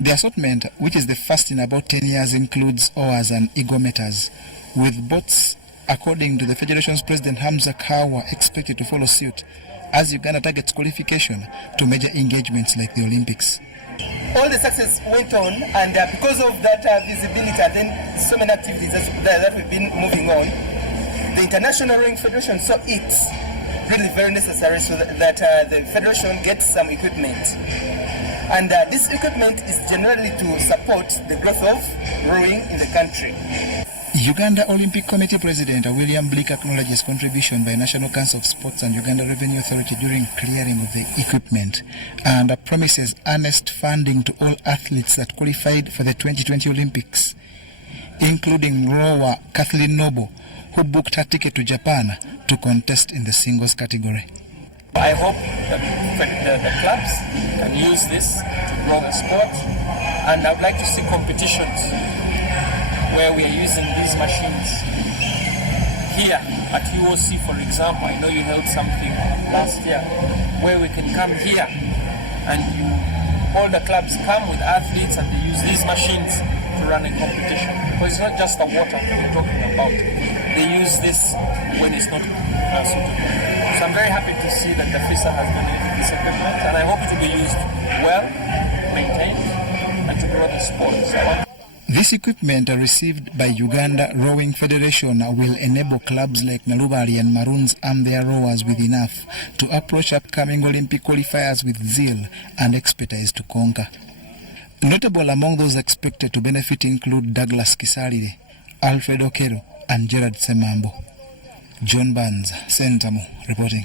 The assortment, which is the first in about 10 years, includes oars and egometers, with boats, according to the Federation's President Hamza Kawa, expected to follow suit as Uganda targets qualification to major engagements like the Olympics. All the success went on, and because of that visibility and then so many activities that we've been moving on, the International Rowing Federation saw it's really very necessary so that the Federation gets some equipment. And this equipment is generally to support the growth of rowing in the country. Uganda Olympic Committee President William Bleak acknowledges contribution by National Council of Sports and Uganda Revenue Authority during clearing of the equipment, and promises earnest funding to all athletes that qualified for the 2020 Olympics, including rower Kathleen Noble, who booked her ticket to Japan to contest in the singles category. I hope that the clubs can use this to grow the sport, and I'd like to see competitions where we are using these machines. Here at UOC, for example, I know you held something last year where we can come here and all the clubs come with athletes and they use these machines to run a competition. Because it's not just the water we're talking about. They use this when it's not suitable. So I'm very happy to see that the FISA has donated this equipment, and I hope it will be used well, maintained, and to grow the sport. This equipment received by Uganda Rowing Federation will enable clubs like Nalubari and Maroons arm their rowers with enough to approach upcoming Olympic qualifiers with zeal and expertise to conquer. Notable among those expected to benefit include Douglas Kisarire, Alfred Okero, and Gerard Semambo. John Barnes, Sentamu, reporting.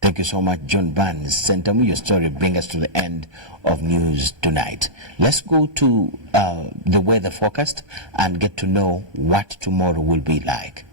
Thank you so much, John Barnes. Sentamu, your story brings us to the end of news tonight. Let's go to the weather forecast and get to know what tomorrow will be like.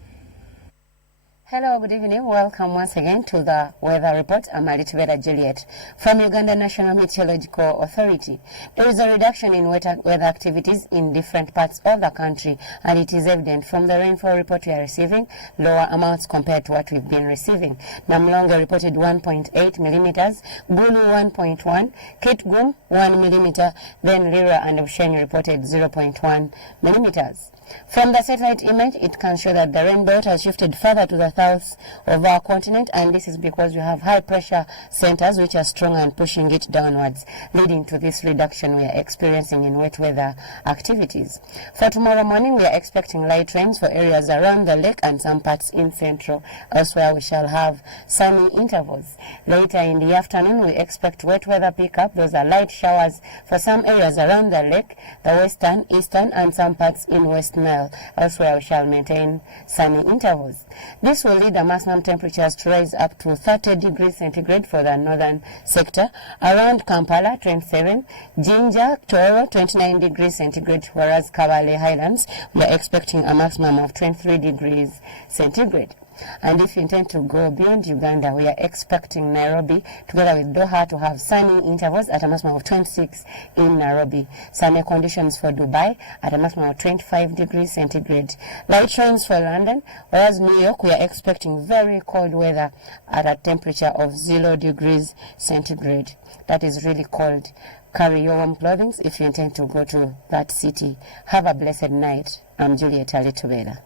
Hello, good evening. Welcome once again to the weather report. I'm Alitubera Juliet from Uganda National Meteorological Authority. There is a reduction in weather activities in different parts of the country, and it is evident from the rainfall report we are receiving, lower amounts compared to what we've been receiving. Namlonga reported 1.8 millimeters, Gulu 1.1, Kitgum 1 millimeter, then Lira and Bushenyi reported 0.1 millimeters. From the satellite image, it can show that the rain belt has shifted further to the south of our continent, and this is because we have high pressure centers which are strong and pushing it downwards, leading to this reduction we are experiencing in wet weather activities. For tomorrow morning, we are expecting light rains for areas around the lake and some parts in central. Elsewhere, we shall have sunny intervals. Later in the afternoon, we expect wet weather pickup. Those are light showers for some areas around the lake, the western, eastern, and some parts in West Nile. Elsewhere, we shall maintain sunny intervals. This will lead the maximum temperatures to rise up to 30 degrees centigrade for the northern sector. Around Kampala, 27, Jinja, Toro, 29 degrees centigrade, whereas Kabale Highlands, we are expecting a maximum of 23 degrees centigrade. And if you intend to go beyond Uganda, we are expecting Nairobi, together with Doha, to have sunny intervals at a maximum of 26 in Nairobi. Sunny conditions for Dubai at a maximum of 25 degrees centigrade. Light rains for London, whereas New York, we are expecting very cold weather at a temperature of 0 degrees centigrade. That is really cold. Carry your warm clothing if you intend to go to that city. Have a blessed night. I'm Juliet Alitubela.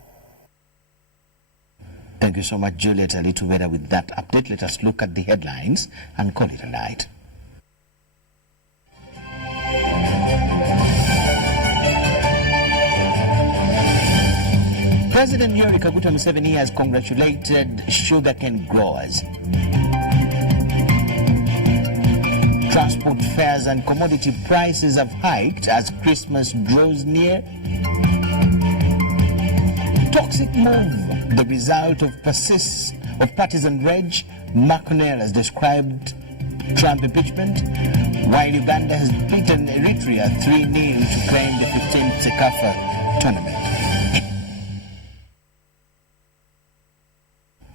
Thank you so much, Juliet Alitubela, with that update. Let us look at the headlines and call it a night. President Yoweri Kaguta Museveni has congratulated sugarcane growers. Transport fares and commodity prices have hiked as Christmas draws near. Toxic move, the result of partisan rage. McConnell has described Trump impeachment, while Uganda has beaten Eritrea 3-0 to claim the 15th CECAFA tournament.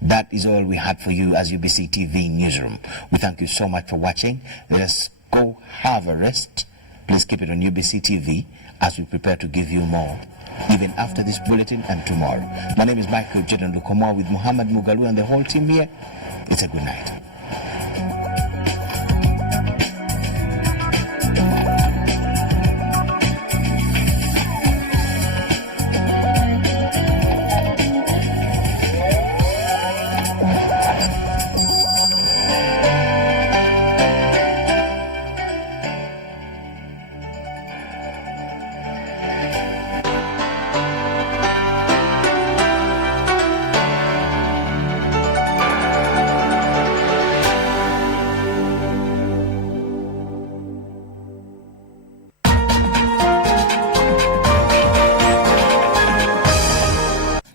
That is all we had for you as UBC TV Newsroom. We thank you so much for watching. Let us go have a rest. Please keep it on UBC TV as we prepare to give you more, even after this bulletin and tomorrow. My name is Michael Jordan Lukomoa with Muhammad Mugalu and the whole team here. It's a good night.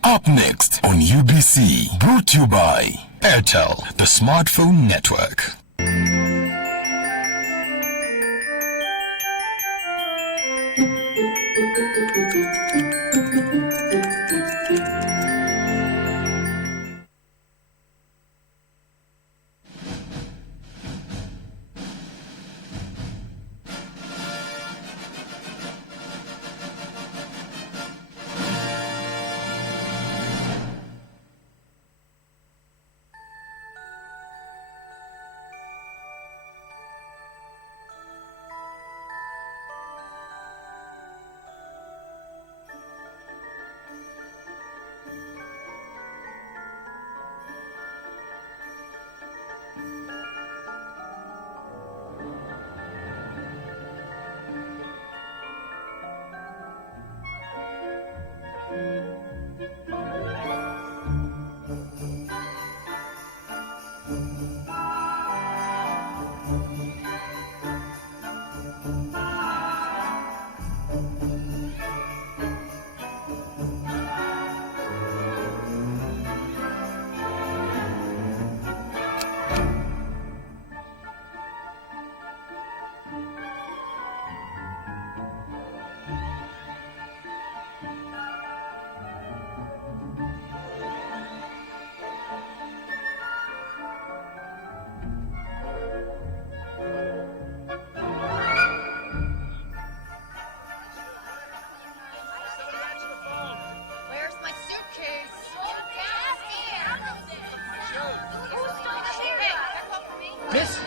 Up next on UBC, brought to you by Airtel, the smartphone network. This